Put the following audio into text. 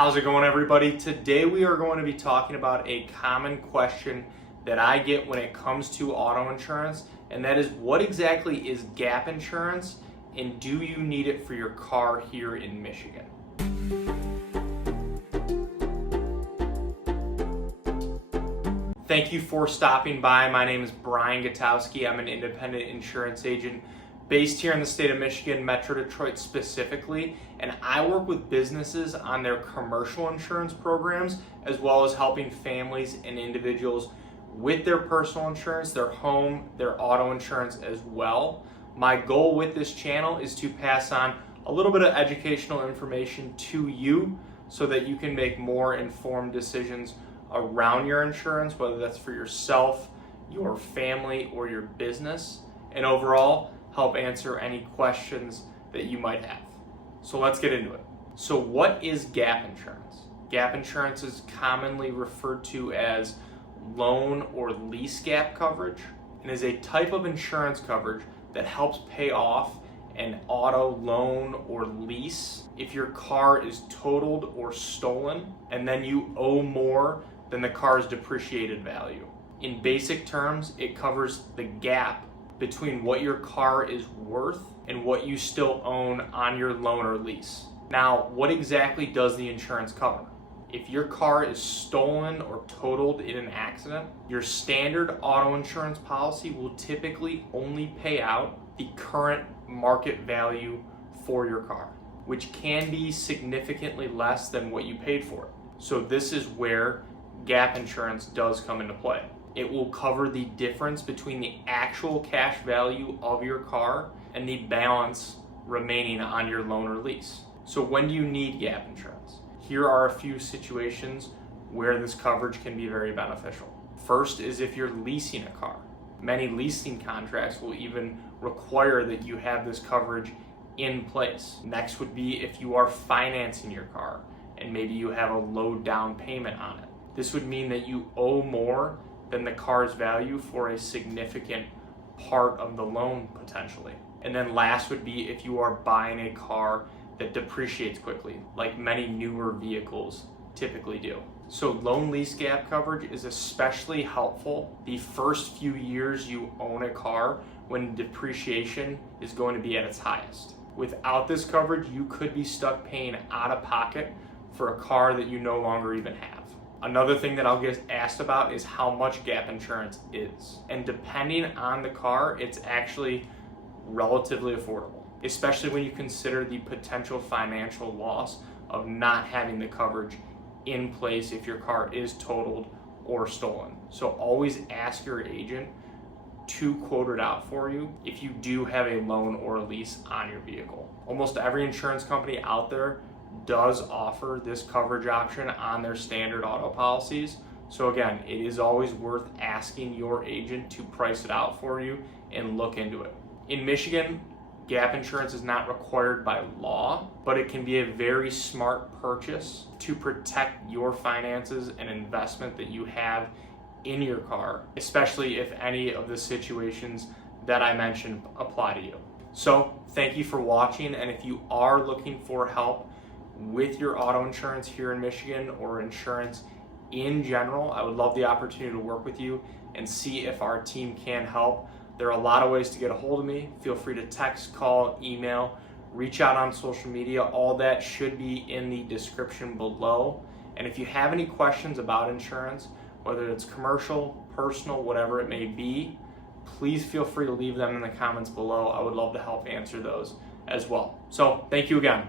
How's it going, everybody? Today we are going to be talking about a common question that I get when it comes to auto insurance, and that is, what exactly is gap insurance and do you need it for your car here in Michigan? Thank you for stopping by. My name is Brian Gutowski. I'm an independent insurance agent based here in the state of Michigan, Metro Detroit specifically, and I work with businesses on their commercial insurance programs, as well as helping families and individuals with their personal insurance, their home, their auto insurance as well. My goal with this channel is to pass on a little bit of educational information to you so that you can make more informed decisions around your insurance, whether that's for yourself, your family, or your business, and overall help answer any questions that you might have. So let's get into it. So what is gap insurance? Gap insurance is commonly referred to as loan or lease gap coverage, and is a type of insurance coverage that helps pay off an auto loan or lease if your car is totaled or stolen and then you owe more than the car's depreciated value. In basic terms, it covers the gap between what your car is worth and what you still own on your loan or lease. Now, what exactly does the insurance cover? If your car is stolen or totaled in an accident, your standard auto insurance policy will typically only pay out the current market value for your car, which can be significantly less than what you paid for it. So this is where gap insurance does come into play. It will cover the difference between the actual cash value of your car and the balance remaining on your loan or lease. So when do you need gap insurance? Here are a few situations where this coverage can be very beneficial. First is if you're leasing a car. Many leasing contracts will even require that you have this coverage in place. Next would be if you are financing your car and maybe you have a low down payment on it. This would mean that you owe more than the car's value for a significant part of the loan potentially. And then last would be if you are buying a car that depreciates quickly, like many newer vehicles typically do. So loan lease gap coverage is especially helpful the first few years you own a car when depreciation is going to be at its highest. Without this coverage, you could be stuck paying out of pocket for a car that you no longer even have. Another thing that I'll get asked about is how much gap insurance is. And depending on the car, it's actually relatively affordable, especially when you consider the potential financial loss of not having the coverage in place if your car is totaled or stolen. So always ask your agent to quote it out for you if you do have a loan or a lease on your vehicle. Almost every insurance company out there does offer this coverage option on their standard auto policies. So again, it is always worth asking your agent to price it out for you and look into it. In Michigan, gap insurance is not required by law, but it can be a very smart purchase to protect your finances and investment that you have in your car, especially if any of the situations that I mentioned apply to you. So thank you for watching, and if you are looking for help with your auto insurance here in Michigan or insurance in general, I would love the opportunity to work with you and see if our team can help. There are a lot of ways to get a hold of me. Feel free to text, call, email, reach out on social media. All that should be in the description below. And if you have any questions about insurance, whether it's commercial, personal, whatever it may be, please feel free to leave them in the comments below. I would love to help answer those as well. So thank you again.